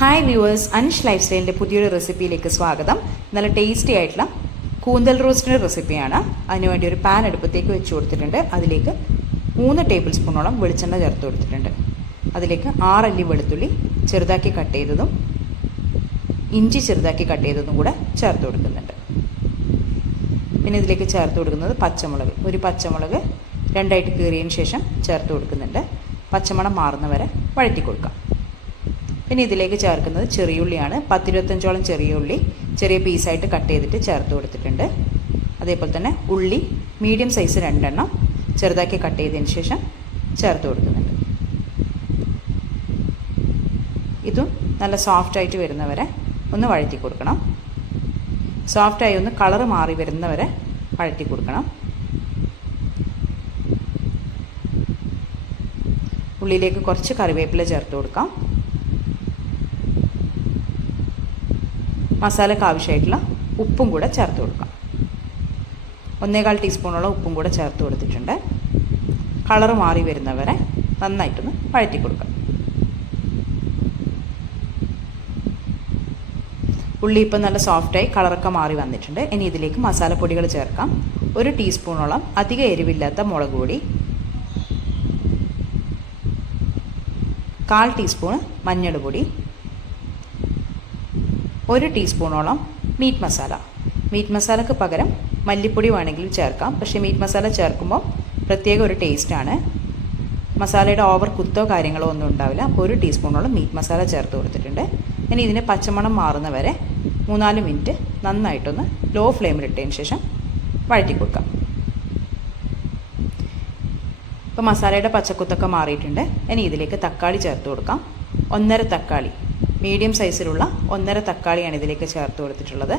Hi viewers, Anish life സ്റ്റൈലിൻ്റെ പുതിയൊരു റെസിപ്പിയിലേക്ക് സ്വാഗതം. നല്ല ടേസ്റ്റി ആയിട്ടുള്ള കൂന്തൽ റോസ്റ്റിൻ്റെ റെസിപ്പിയാണ്. അതിനുവേണ്ടി ഒരു പാൻ അടുപ്പത്തേക്ക് വെച്ച് കൊടുത്തിട്ടുണ്ട്. അതിലേക്ക് 3 ടേബിൾ സ്പൂണോളം വെളിച്ചെണ്ണ ചേർത്ത് കൊടുത്തിട്ടുണ്ട്. അതിലേക്ക് 6 അല്ലി വെളുത്തുള്ളി ചെറുതാക്കി കട്ട് ചെയ്തതും ഇഞ്ചി ചെറുതാക്കി കട്ട് ചെയ്തതും കൂടെ ചേർത്ത് കൊടുക്കുന്നുണ്ട്. പിന്നെ ഇതിലേക്ക് ചേർത്ത് കൊടുക്കുന്നത് പച്ചമുളക്, ഒരു പച്ചമുളക് 2ആയിട്ട് കീറിയതിന് ശേഷം ചേർത്ത് കൊടുക്കുന്നുണ്ട്. പച്ചമണം മാറുന്നവരെ വഴറ്റി കൊടുക്കാം. പിന്നെ ഇതിലേക്ക് ചേർക്കുന്നത് ചെറിയുള്ളിയാണ്. 10-25ഓളം ചെറിയ ഉള്ളി ചെറിയ പീസായിട്ട് കട്ട് ചെയ്തിട്ട് ചേർത്ത് കൊടുത്തിട്ടുണ്ട്. അതേപോലെ തന്നെ ഉള്ളി മീഡിയം സൈസ് 2 എണ്ണം ചെറുതാക്കി കട്ട് ചെയ്തതിന് ശേഷം ചേർത്ത് കൊടുക്കുന്നുണ്ട്. ഇതും നല്ല സോഫ്റ്റായിട്ട് വരുന്നവരെ ഒന്ന് വഴറ്റി കൊടുക്കണം. സോഫ്റ്റായി ഒന്ന് കളറ് മാറി വരുന്നവരെ വഴറ്റി കൊടുക്കണം. ഉള്ളിയിലേക്ക് കുറച്ച് കറിവേപ്പില ചേർത്ത് കൊടുക്കാം. മസാലയ്ക്ക് ആവശ്യമായിട്ടുള്ള ഉപ്പും കൂടെ ചേർത്ത് കൊടുക്കാം. 1.25 ടീസ്പൂണോളം ഉപ്പും കൂടെ ചേർത്ത് കൊടുത്തിട്ടുണ്ട്. കളറ് മാറി വരുന്നവരെ നന്നായിട്ടൊന്ന് വഴറ്റി കൊടുക്കാം. ഉള്ളി ഇപ്പം നല്ല സോഫ്റ്റായി കളറൊക്കെ മാറി വന്നിട്ടുണ്ട്. ഇനി ഇതിലേക്ക് മസാലപ്പൊടികൾ ചേർക്കാം. 1 ടീസ്പൂണോളം അധികം എരിവില്ലാത്ത മുളക് പൊടി, 1/4 ടീസ്പൂൺ മഞ്ഞൾ പൊടി, 1 ടീസ്പൂണോളം മീറ്റ് മസാല. മീറ്റ് മസാലയ്ക്ക് പകരം മല്ലിപ്പൊടി വേണമെങ്കിലും ചേർക്കാം. പക്ഷേ മീറ്റ് മസാല ചേർക്കുമ്പോൾ പ്രത്യേക ഒരു ടേസ്റ്റാണ്. മസാലയുടെ ഓവർ കുത്തോ കാര്യങ്ങളോ ഒന്നും ഉണ്ടാവില്ല. അപ്പോൾ 1 ടീസ്പൂണോളം മീറ്റ് മസാല ചേർത്ത് കൊടുത്തിട്ടുണ്ട്. ഇനി ഇതിന് പച്ചമണം മാറുന്നവരെ 3-4 മിനിറ്റ് നന്നായിട്ടൊന്ന് ലോ ഫ്ലെയിമിലിട്ടതിന് ശേഷം വഴറ്റി കൊടുക്കാം. ഇപ്പോൾ മസാലയുടെ പച്ചക്കുത്തൊക്കെ മാറിയിട്ടുണ്ട്. ഇനി ഇതിലേക്ക് തക്കാളി ചേർത്ത് കൊടുക്കാം. 1.5 തക്കാളി, മീഡിയം സൈസിലുള്ള 1.5 തക്കാളിയാണ് ഇതിലേക്ക് ചേർത്ത് കൊടുത്തിട്ടുള്ളത്.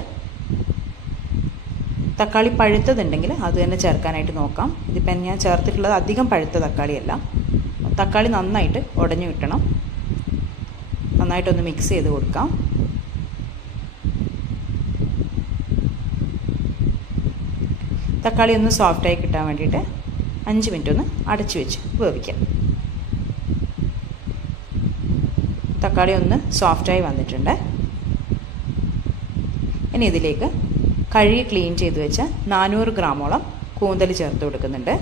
തക്കാളി പഴുത്തതുണ്ടെങ്കിൽ അത് തന്നെ ചേർക്കാനായിട്ട് നോക്കാം. ഇതിപ്പം ഞാൻ ചേർത്തിട്ടുള്ളത് അധികം പഴുത്ത തക്കാളിയല്ല. തക്കാളി നന്നായിട്ട് ഉടഞ്ഞു കിട്ടണം. നന്നായിട്ടൊന്ന് മിക്സ് ചെയ്ത് കൊടുക്കാം. തക്കാളി ഒന്ന് സോഫ്റ്റായി കിട്ടാൻ വേണ്ടിയിട്ട് 5 മിനിറ്റ് ഒന്ന് അടച്ചു വെച്ച് വേവിക്കാം. തക്കാളി ഒന്ന് സോഫ്റ്റായി വന്നിട്ടുണ്ട്. ഇനി ഇതിലേക്ക് കഴുകി ക്ലീൻ ചെയ്ത് വെച്ച 400 ഗ്രാമോളം കൂന്തൽ ചേർത്ത് കൊടുക്കുന്നുണ്ട്.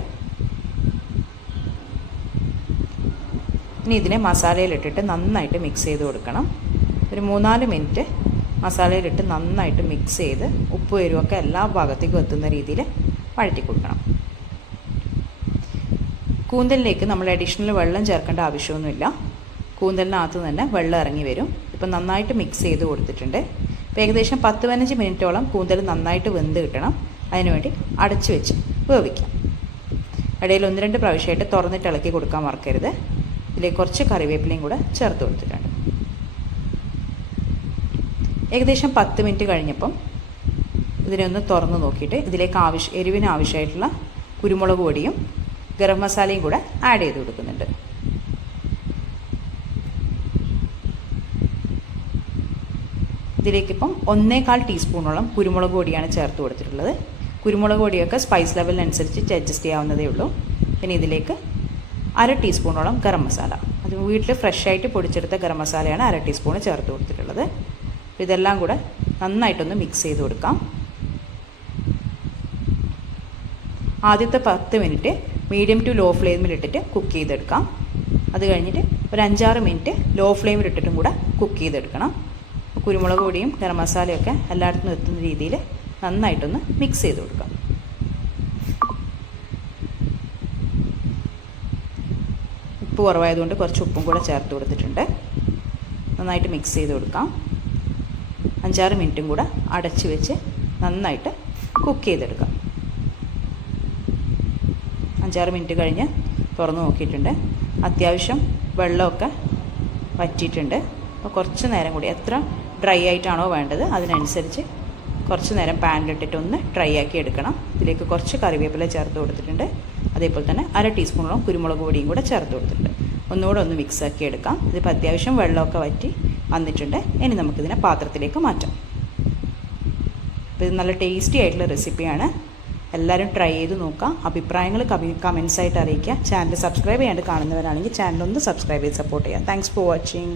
ഇനി ഇതിനെ മസാലയിലിട്ടിട്ട് നന്നായിട്ട് മിക്സ് ചെയ്ത് കൊടുക്കണം. ഒരു 3-4 മിനിറ്റ് മസാലയിലിട്ട് നന്നായിട്ട് മിക്സ് ചെയ്ത് ഉപ്പ് എരിവൊക്കെ എല്ലാ ഭാഗത്തേക്കും എത്തുന്ന രീതിയിൽ വഴറ്റി കൊടുക്കണം. കൂന്തലിലേക്ക് നമ്മൾ അഡീഷണൽ വെള്ളം ചേർക്കേണ്ട ആവശ്യമൊന്നുമില്ല. കൂന്തലിനകത്ത് തന്നെ വെള്ളം ഇറങ്ങി വരും. ഇപ്പം നന്നായിട്ട് മിക്സ് ചെയ്ത് കൊടുത്തിട്ടുണ്ട്. ഇപ്പോൾ ഏകദേശം 10-15 മിനിറ്റോളം കൂന്തൽ നന്നായിട്ട് വെന്ത് കിട്ടണം. അതിനുവേണ്ടി അടച്ചു വെച്ച് വേവിക്കാം. ഇടയിൽ 1-2 പ്രാവശ്യമായിട്ട് തുറന്നിട്ട് ഇളക്കി കൊടുക്കാൻ മറക്കരുത്. ഇതിലേക്ക് കുറച്ച് കറിവേപ്പിലയും കൂടെ ചേർത്ത് കൊടുത്തിട്ടുണ്ട്. ഏകദേശം 10 മിനിറ്റ് കഴിഞ്ഞപ്പം ഇതിനെ ഒന്ന് തുറന്ന് നോക്കിയിട്ട് ഇതിലേക്ക് എരിവിന് ആവശ്യമായിട്ടുള്ള കുരുമുളക് പൊടിയും ഗരം മസാലയും കൂടെ ആഡ് ചെയ്ത് കൊടുക്കുന്നുണ്ട്. ഇതിലേക്കിപ്പം 1.25 ടീസ്പൂണോളം കുരുമുളക് പൊടിയാണ് ചേർത്ത് കൊടുത്തിട്ടുള്ളത്. കുരുമുളക് പൊടിയൊക്കെ സ്പൈസ് ലെവലിനനുസരിച്ച് അഡ്ജസ്റ്റ് ചെയ്യാവുന്നതേ ഉള്ളൂ. പിന്നെ ഇതിലേക്ക് 1/2 ടീസ്പൂണോളം ഗരം മസാല, അത് വീട്ടിൽ ഫ്രഷായിട്ട് പൊടിച്ചെടുത്ത ഗരം മസാലയാണ് 1/2 ടീസ്പൂൺ ചേർത്ത് കൊടുത്തിട്ടുള്ളത്. ഇതെല്ലാം കൂടെ നന്നായിട്ടൊന്ന് മിക്സ് ചെയ്ത് കൊടുക്കാം. ആദ്യത്തെ 10 മിനിറ്റ് മീഡിയം ടു ലോ ഫ്ലെയിമിലിട്ടിട്ട് കുക്ക് ചെയ്തെടുക്കാം. അത് കഴിഞ്ഞിട്ട് ഒരു 5-6 മിനിറ്റ് ലോ ഫ്ലെയിമിലിട്ടിട്ടും കൂടെ കുക്ക് ചെയ്തെടുക്കണം. കുരുമുളക് പൊടിയും ഗരം മസാലയൊക്കെ എല്ലായിടത്തും എത്തുന്ന രീതിയിൽ നന്നായിട്ടൊന്ന് മിക്സ് ചെയ്ത് കൊടുക്കാം. ഉപ്പ് കുറവായതുകൊണ്ട് കുറച്ച് ഉപ്പും കൂടെ ചേർത്ത് കൊടുത്തിട്ടുണ്ട്. നന്നായിട്ട് മിക്സ് ചെയ്ത് കൊടുക്കാം. 5-6 മിനിറ്റും കൂടെ അടച്ചു വെച്ച് നന്നായിട്ട് കുക്ക് ചെയ്തെടുക്കാം. 5-6 മിനിറ്റ് കഴിഞ്ഞ് തുറന്ന് നോക്കിയിട്ടുണ്ട്. അത്യാവശ്യം വെള്ളമൊക്കെ വറ്റിയിട്ടുണ്ട്. അപ്പോൾ കുറച്ച് നേരം കൂടി, എത്ര ഡ്രൈ ആയിട്ടാണോ വേണ്ടത് അതിനനുസരിച്ച് കുറച്ച് നേരം പാനിലിട്ടിട്ട് ഒന്ന് ഡ്രൈ ആക്കി എടുക്കണം. ഇതിലേക്ക് കുറച്ച് കറിവേപ്പില ചേർത്ത് കൊടുത്തിട്ടുണ്ട്. അതേപോലെ തന്നെ 1/2 ടീസ്പൂണോളം കുരുമുളക് പൊടിയും കൂടെ ചേർത്ത് കൊടുത്തിട്ടുണ്ട്. ഒന്നുകൂടെ ഒന്ന് മിക്സ് ആക്കി എടുക്കാം. ഇതിപ്പോൾ അത്യാവശ്യം വെള്ളമൊക്കെ വറ്റി വന്നിട്ടുണ്ട്. ഇനി നമുക്കിതിനെ പാത്രത്തിലേക്ക് മാറ്റാം. അപ്പോൾ ഇത് നല്ല ടേസ്റ്റി ആയിട്ടുള്ള റെസിപ്പിയാണ്. എല്ലാവരും ട്രൈ ചെയ്ത് നോക്കാം. അഭിപ്രായങ്ങൾ കമൻസ് ആയിട്ട് അറിയിക്കുക. ചാനൽ സബ്സ്ക്രൈബ് ചെയ്യാണ്ട് കാണുന്നവരാണെങ്കിൽ ചാനൽ ഒന്ന് സബ്സ്ക്രൈബ് ചെയ്ത് സപ്പോർട്ട് ചെയ്യാം. Thanks for watching.